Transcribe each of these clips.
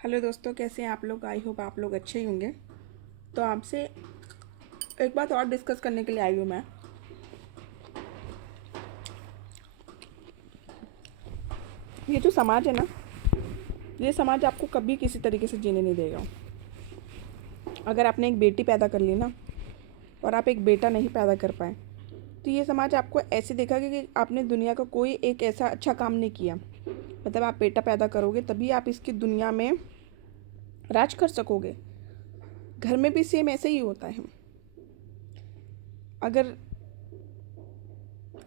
Hello दोस्तों, कैसे हैं आप लोग। आई होप आप लोग अच्छे ही होंगे। तो आपसे एक बात और डिस्कस करने के लिए आई हूँ मैं। ये जो समाज है ना, ये समाज आपको कभी किसी तरीके से जीने नहीं देगा। अगर आपने एक बेटी पैदा कर ली ना और आप एक बेटा नहीं पैदा कर पाए, तो ये समाज आपको ऐसे देखेगा कि आपने दुनिया का कोई एक ऐसा अच्छा काम नहीं किया। मतलब आप बेटा पैदा करोगे तभी आप इसकी दुनिया में राज कर सकोगे। घर में भी सेम ऐसे ही होता है। अगर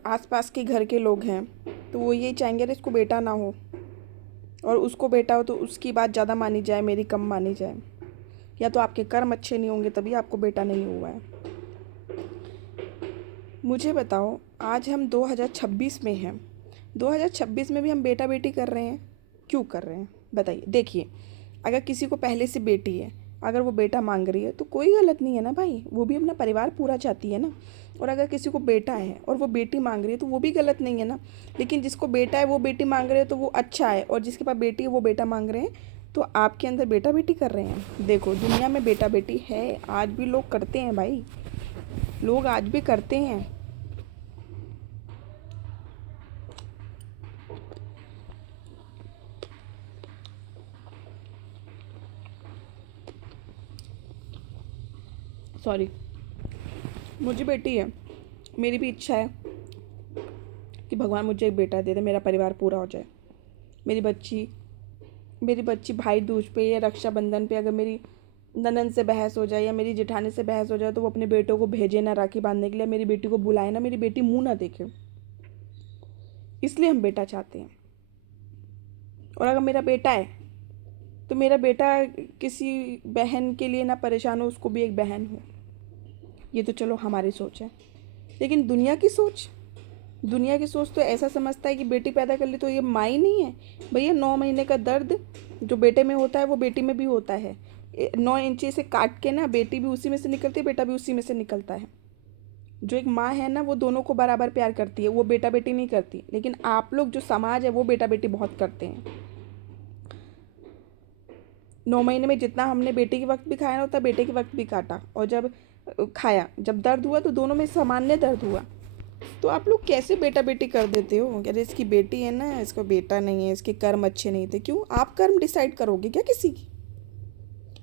आसपास के घर के लोग हैं तो वो ये चाहेंगे अरे इसको बेटा ना हो, और उसको बेटा हो तो उसकी बात ज़्यादा मानी जाए, मेरी कम मानी जाए। या तो आपके कर्म अच्छे नहीं होंगे तभी आपको बेटा नहीं हुआ है। मुझे बताओ, आज हम 2026 में हैं। 2026 में भी हम बेटा बेटी कर रहे हैं। क्यों कर रहे हैं बताइए। देखिए, अगर किसी को पहले से बेटी है, अगर वो बेटा मांग रही है तो कोई गलत नहीं है ना भाई, वो भी अपना परिवार पूरा चाहती है ना। और अगर किसी को बेटा है और वो बेटी मांग रही है तो वो भी गलत नहीं है ना। लेकिन जिसको बेटा है वो बेटी मांग रहे हैं तो वो अच्छा है, और जिसके पास बेटी है वो बेटा मांग रहे हैं तो आपके अंदर बेटा बेटी कर रहे हैं। देखो, दुनिया में बेटा बेटी है, आज भी लोग करते हैं भाई, लोग आज भी करते हैं। सॉरी, मुझे बेटी है, मेरी भी इच्छा है कि भगवान मुझे एक बेटा दे दे, मेरा परिवार पूरा हो जाए। मेरी बच्ची मेरी बच्ची भाई दूज पे या रक्षाबंधन पे अगर मेरी ननन से बहस हो जाए या मेरी जेठानी से बहस हो जाए तो वो अपने बेटों को भेजे ना राखी बांधने के लिए, मेरी बेटी को बुलाए ना, मेरी बेटी मुंह ना देखे। इसलिए हम बेटा चाहते हैं। और अगर मेरा बेटा है तो मेरा बेटा किसी बहन के लिए ना परेशान हो, उसको भी एक बहन हो। ये तो चलो हमारी सोच है, लेकिन दुनिया की सोच तो ऐसा समझता है कि बेटी पैदा कर ली तो ये माँ ही नहीं है। भैया, 9 महीने का दर्द जो बेटे में होता है वो बेटी में भी होता है। 9 इंची से काट के ना बेटी भी उसी में से निकलती है, बेटा भी उसी में से निकलता है। जो एक माँ है ना वो दोनों को बराबर प्यार करती है, वो बेटा बेटी नहीं करती। लेकिन आप लोग जो समाज है वो बेटा बेटी बहुत करते हैं। 9 महीने में जितना हमने बेटे के वक्त भी खाया ना उतना बेटे के वक्त भी काटा, और जब खाया, जब दर्द हुआ तो दोनों में सामान्य दर्द हुआ। तो आप लोग कैसे बेटा बेटी कर देते हो। अरे इसकी बेटी है ना, इसको बेटा नहीं है, इसके कर्म अच्छे नहीं थे। क्यों आप कर्म डिसाइड करोगे क्या किसी की?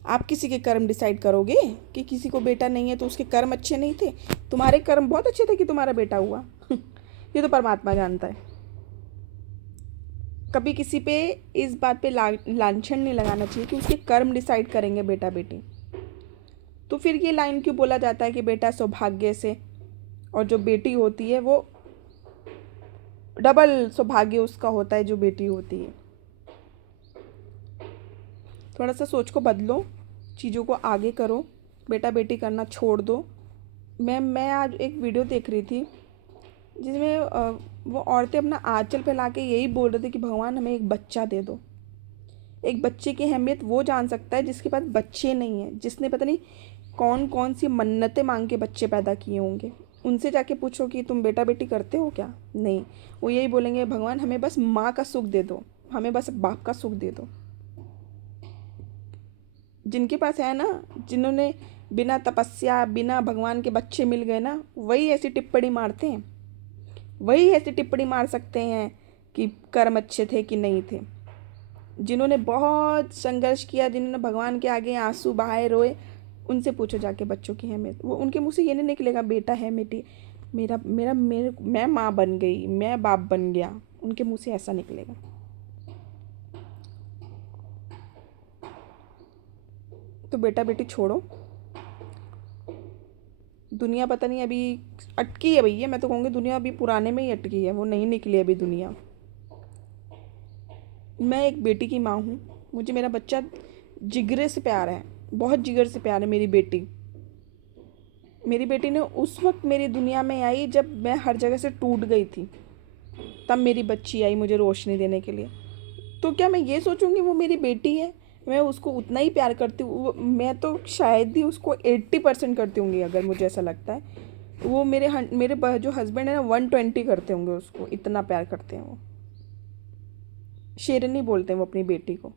आप किसी के कर्म डिसाइड करोगे कि किसी को बेटा नहीं है तो उसके कर्म अच्छे नहीं थे? तुम्हारे कर्म बहुत अच्छे थे कि तुम्हारा बेटा हुआ। ये तो परमात्मा जानता है। कभी किसी पे इस बात पे लांछन नहीं लगाना चाहिए कि उसके कर्म डिसाइड करेंगे बेटा बेटी। तो फिर ये लाइन क्यों बोला जाता है कि बेटा सौभाग्य से, और जो बेटी होती है वो डबल सौभाग्य उसका होता है जो बेटी होती है। थोड़ा सा सोच को बदलो, चीज़ों को आगे करो, बेटा बेटी करना छोड़ दो। मैं आज एक वीडियो देख रही थी जिसमें वो औरतें अपना आंचल फैला के यही बोल रहे थे कि भगवान हमें एक बच्चा दे दो। एक बच्चे की अहमियत वो जान सकता है जिसके पास बच्चे नहीं हैं, जिसने पता नहीं कौन कौन सी मन्नतें मांग के बच्चे पैदा किए होंगे। उनसे जाके पूछो कि तुम बेटा बेटी करते हो क्या, नहीं। वो यही बोलेंगे भगवान हमें बस माँ का सुख दे दो, हमें बस बाप का सुख दे दो। जिनके पास है ना, जिन्होंने बिना तपस्या बिना भगवान के बच्चे मिल गए ना, वही ऐसी टिप्पणी मारते हैं, वही ऐसी टिप्पणी मार सकते हैं कि कर्म अच्छे थे कि नहीं थे। जिन्होंने बहुत संघर्ष किया, जिन्होंने भगवान के आगे आंसू बहाए रोए, उनसे पूछो जाके बच्चों की अहमियत। वो उनके मुंह से ये नहीं निकलेगा बेटा है बेटी, मेरा मेरा मेरे मैं माँ बन गई, मैं बाप बन गया। उनके मुंह से ऐसा निकलेगा। तो बेटा बेटी छोड़ो। दुनिया पता नहीं अभी अटकी है भैया, मैं तो कहूँगी दुनिया अभी पुराने में ही अटकी है, वो नहीं निकली अभी दुनिया। मैं एक बेटी की माँ हूँ, मुझे मेरा बच्चा जिगरे से प्यार है, बहुत जिगर से प्यार है। मेरी बेटी ने उस वक्त मेरी दुनिया में आई जब मैं हर जगह से टूट गई थी, तब मेरी बच्ची आई मुझे रोशनी देने के लिए। तो क्या मैं ये सोचूंगी वो मेरी बेटी है, मैं उसको उतना ही प्यार करती हूँ। मैं तो शायद ही उसको 80% करती होंगी, अगर मुझे ऐसा लगता है। वो जो हस्बैंड है ना 120 करते होंगे उसको, इतना प्यार करते हैं वो। शेरनी बोलते हैं वो अपनी बेटी को।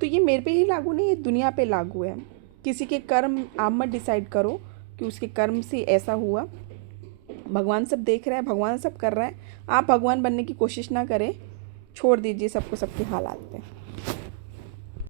तो ये मेरे पे ही लागू नहीं, ये दुनिया पे लागू है। किसी के कर्म आप मत डिसाइड करो कि उसके कर्म से ऐसा हुआ। भगवान सब देख रहा है, भगवान सब कर रहा है। आप भगवान बनने की कोशिश ना करें, छोड़ दीजिए सबको सबके हालात पे।